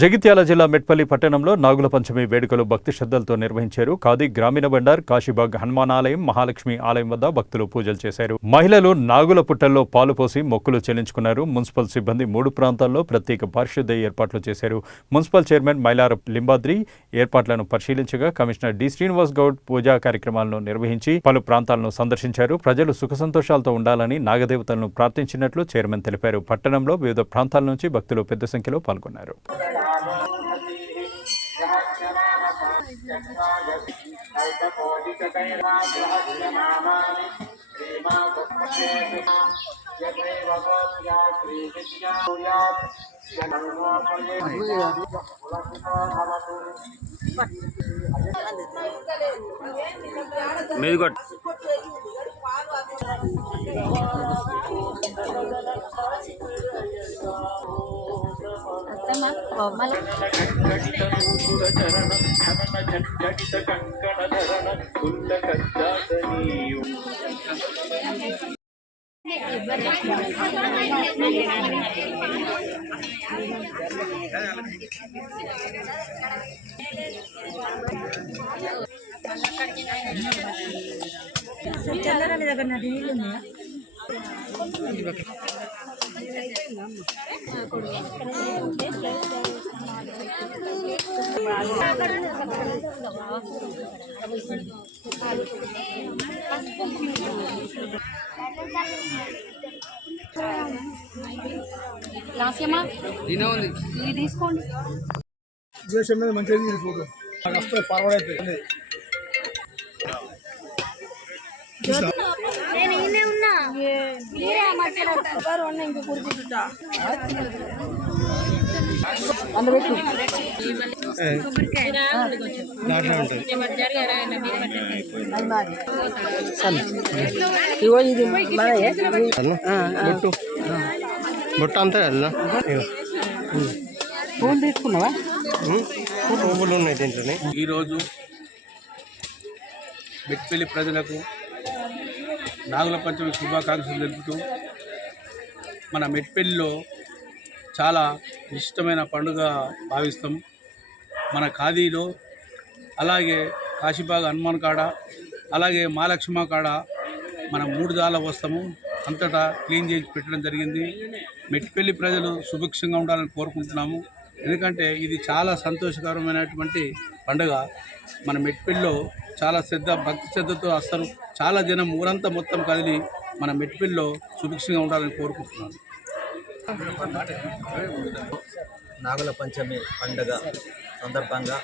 జగిత్యాల జిల్లా మెట్పల్లి పట్టణంలో నాగుల పంచమి వేడుకలు భక్తి శ్రద్ధలతో నిర్వహించారు. ఖాదీ గ్రామీణ బండార్, కాశీబాగ్ హనుమాన్ ఆలయం, మహాలక్ష్మి ఆలయం వద్ద భక్తులు పూజలు చేశారు. మహిళలు నాగుల పుట్టల్లో పాలు పోసి మొక్కులు చెల్లించుకున్నారు. మున్సిపల్ సిబ్బంది 3 ప్రాంతాల్లో ప్రత్యేక పారిశుద్ధ్య ఏర్పాట్లు చేశారు. మున్సిపల్ చైర్మన్ మైలార లింబాద్రి ఏర్పాట్లను పరిశీలించగా కమిషనర్ డి శ్రీనివాస్ గౌడ్ పూజా కార్యక్రమాలను నిర్వహించి పలు ప్రాంతాలను సందర్శించారు. ప్రజలు సుఖ సంతోషాలతో ఉండాలని నాగదేవతలను ప్రార్థించినట్లు చైర్మన్ తెలిపారు. పట్టణంలో వివిధ ప్రాంతాల నుంచి భక్తులు పెద్ద సంఖ్యలో పాల్గొన్నారు. తీసుకోండి మంచిగా ఫార్వర్డ్ అయిపోయింది. నేను ఈయనే ఉన్నా మీరే మాట్లాడతారు ఇంకా కూర్చుంటా బొట్ట అంతా ఫోన్ తీసుకున్నావా? పువ్వులు ఉన్నాయి దీంట్లోనే. ఈరోజు మెట్పల్లి ప్రజలకు నాగుల పంచమి శుభాకాంక్షలు తెలుపుతూ మన మెట్పల్లిలో చాలా ఇష్టమైన పండుగ భావిస్తాం. మన ఖాదీలో అలాగే కాశీబాగ్ హనుమాన్ కాడ అలాగే మహాలక్ష్మి కాడ మనం 3 దాల వస్తాము. అంతటా క్లీన్ చేసి పెట్టడం జరిగింది. మెట్పల్లి ప్రజలు సుభిక్షంగా ఉండాలని కోరుకుంటున్నాము. ఎందుకంటే ఇది చాలా సంతోషకరమైనటువంటి పండుగ. మన మెట్పల్లిలో చాలా భక్తి శ్రద్ధతో వస్తారు. చాలా జనం ఊరంతా మొత్తం కదిలి మన మెట్పల్లిలో సుభిక్షంగా ఉండాలని కోరుకుంటున్నాను. నాగుల పంచమి పండుగ సందర్భంగా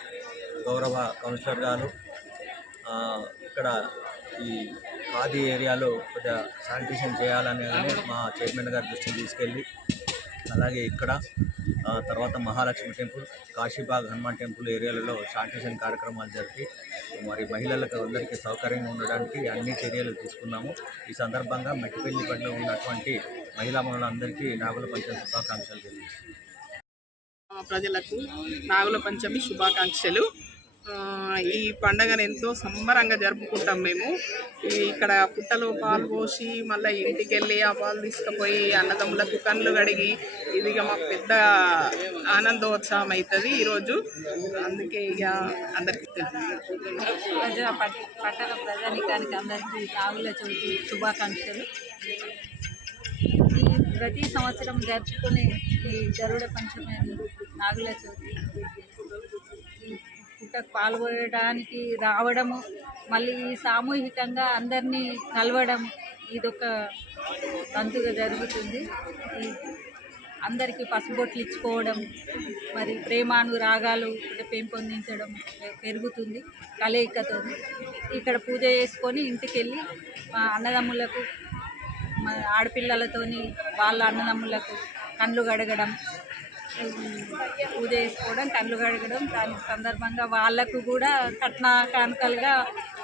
గౌరవ కౌన్సిలర్ గారు ఇక్కడ ఈ ఖాదీ ఏరియాలో కొద్దిగా శానిటేషన్ చేయాలనేది మా చైర్మన్ గారి దృష్టికి తీసుకెళ్ళి, అలాగే ఇక్కడ తర్వాత మహాలక్ష్మి టెంపుల్, కాశీబాగ్ హనుమాన్ టెంపుల్ ఏరియాలలో శానిటేషన్ కార్యక్రమాలు జరిపి మరి మహిళలకు అందరికీ సౌకర్యంగా ఉండడానికి అన్ని చర్యలు తీసుకున్నాము. ఈ సందర్భంగా మెట్టిపల్లి పట్ల ఉన్నటువంటి మహిళా మనులందరికీ నాగుల పంచమి శుభాకాంక్షలు తెలియజేస్తున్నాము. ప్రజలకు నాగుల పంచమి శుభాకాంక్షలు. ఈ పండగను ఎంతో సంబరంగా జరుపుకుంటాం మేము. ఇక్కడ పుట్టలో పాలు పోసి మళ్ళీ ఇంటికి వెళ్ళి ఆ పాలు తీసుకుపోయి అన్నదమ్ములకు కళ్ళు కడిగి ఇదిగా మాకు పెద్ద ఆనందోత్సవం అవుతుంది ఈరోజు. అందుకే ఇక అందరికీ పట్టణ ప్రజానికానికి అందరికీ నాగుల చవితి శుభాకాంక్షలు. ప్రతి సంవత్సరం జరుపుకునే ఈ గరుడ పంచమి నాగుల చవితి పుట్టకు పాల్గొనడానికి రావడము, మళ్ళీ సామూహికంగా అందరినీ కలవడం ఇదొక తంతుగా జరుగుతుంది. అందరికీ పసుబొట్లు ఇచ్చుకోవడం, మరి ప్రేమానురాగాలు పెంపొందించడం పెరుగుతుంది కలయికతో. ఇక్కడ పూజ చేసుకొని ఇంటికి వెళ్ళి మా అన్నదమ్ములకు, మా ఆడపిల్లలతోని వాళ్ళ అన్నదమ్ములకు కండ్లు కడగడం, పూజ చేసుకోవడం, కళ్ళు కడగడం. దాని సందర్భంగా వాళ్ళకు కూడా కట్న కానుకలుగా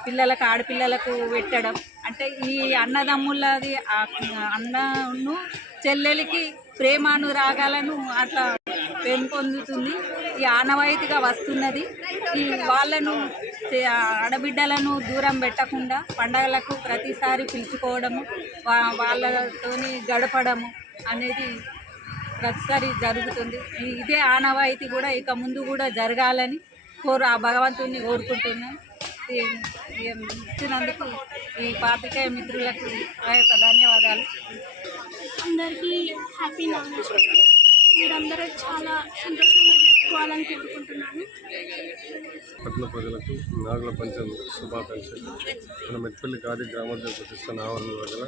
పిల్లలకు, ఆడపిల్లలకు పెట్టడం. అంటే ఈ అన్నదమ్ములది అన్నను చెల్లెలికి ప్రేమానురాగాలను అట్లా పెంపొందుతుంది. ఈ ఆనవాయితీగా వస్తున్నది. ఈ వాళ్ళను ఆడబిడ్డలను దూరం పెట్టకుండా పండగలకు ప్రతిసారి పిలుచుకోవడము, వాళ్ళతోని గడపడము అనేది ప్రతిసారి జరుగుతుంది. ఇదే ఆనవాయితీ కూడా ఇక ముందు కూడా జరగాలని ఆ భగవంతుడిని కోరుకుంటున్నాను. ఇచ్చినందుకు ఈ పాత్రికేయ మిత్రులకు ఆ యొక్క ధన్యవాదాలు. అందరికీ హ్యాపీ నాగుల మీరందరూ చాలా సంతోషంగా జరుపుకోవాలని కోరుకుంటున్నాను. పట్టణ ప్రజలకు నాగుల పంచమి శుభాకాంక్షలు. మన మెట్పల్లి ఖాదీ గ్రామోద్యోగ ప్రతిష్టాన ఆవరణ దగ్గర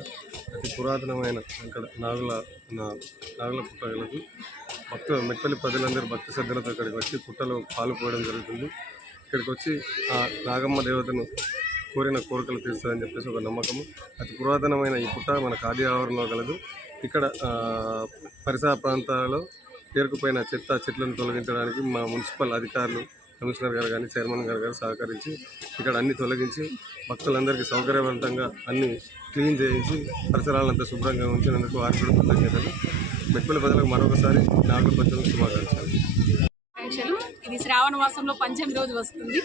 అతి పురాతనమైన అక్కడ నాగుల పుట్టలకు మెట్పల్లి ప్రజలందరూ భక్తి శ్రద్ధలతో ఇక్కడికి వచ్చి పుట్టలో పాలు పోయడం జరుగుతుంది. ఇక్కడికి వచ్చి ఆ నాగమ్మ దేవతను కోరిన కోరికలు తీరుస్తుందని చెప్పేసి ఒక నమ్మకము. అతి పురాతనమైన ఈ పుట్ట మన ఖాదీ ఆవరణలో కలదు. ఇక్కడ పరిసర ప్రాంతాలలో పేరుకుపోయిన చెట్లను తొలగించడానికి మా మున్సిపల్ అధికారులు, కమిషనర్ గారు కానీ చైర్మన్ గారు సహకరించి ఇక్కడ అన్ని తొలగించి భక్తులందరికీ సౌకర్యవంతంగా అన్ని క్లీన్ చేయించి పరిసరాలంతా శుభ్రంగా ఉంచినందుకు వారికి కూడా కృతజ్ఞతలు. మెట్పల్లి ప్రజలకు మరొకసారి నాగుల పంచమి శుభాకాంక్షలు. ఇది శ్రావణ మాసంలో పంచమి రోజు వస్తుంది.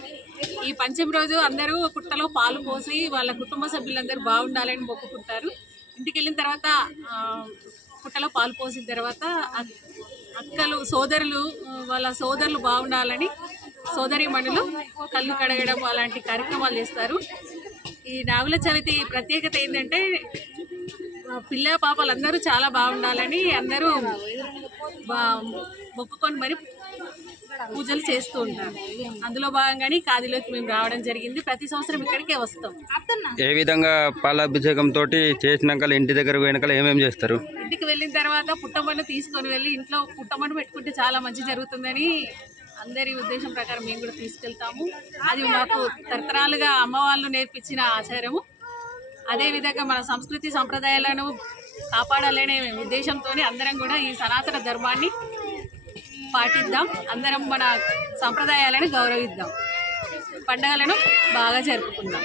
ఈ పంచమి రోజు అందరూ పుట్టలో పాలు పోసి వాళ్ళ కుటుంబ సభ్యులందరూ బాగుండాలని మొక్కుకుంటారు. ఇంటికి వెళ్ళిన తర్వాత పుట్టలో పాలు పోసిన తర్వాత అక్కలు సోదరులు వాళ్ళ సోదరులు బాగుండాలని సోదరీమణులు కళ్ళు కడగడం అలాంటి కార్యక్రమాలు చేస్తారు. ఈ నాగుల చవితి ప్రత్యేకత ఏంటంటే పిల్ల పాపలందరూ చాలా బాగుండాలని అందరూ మొక్కుకొని మరి పూజలు చేస్తూ ఉంటారు. అందులో భాగంగానే ఖాదీలోకి మేము రావడం జరిగింది. ప్రతి సంవత్సరం ఇక్కడికే వస్తాం. ఏ విధంగా పాలాభిషేకం తోటి చేసినాక ఇంటి దగ్గర పోయినాక ఏమేమి చేస్తారు? ఇంటికి వెళ్ళిన తర్వాత పుట్టమన్ను తీసుకొని వెళ్ళి ఇంట్లో పుట్టమన్ను పెట్టుకుంటే చాలా మంచి జరుగుతుందని అందరి ఉద్దేశం ప్రకారం మేము కూడా తీసుకెళ్తాము. అది మాకు తరతరాలుగా అమ్మ వాళ్ళు నేర్పించిన ఆచారము. అదేవిధంగా మన సంస్కృతి సంప్రదాయాలను కాపాడాలనే ఉద్దేశంతో అందరం కూడా ఈ సనాతన ధర్మాన్ని పాటిద్దాం. అందరం మన సంప్రదాయాలను గౌరవిద్దాం. పండుగలను బాగా జరుపుకుందాం.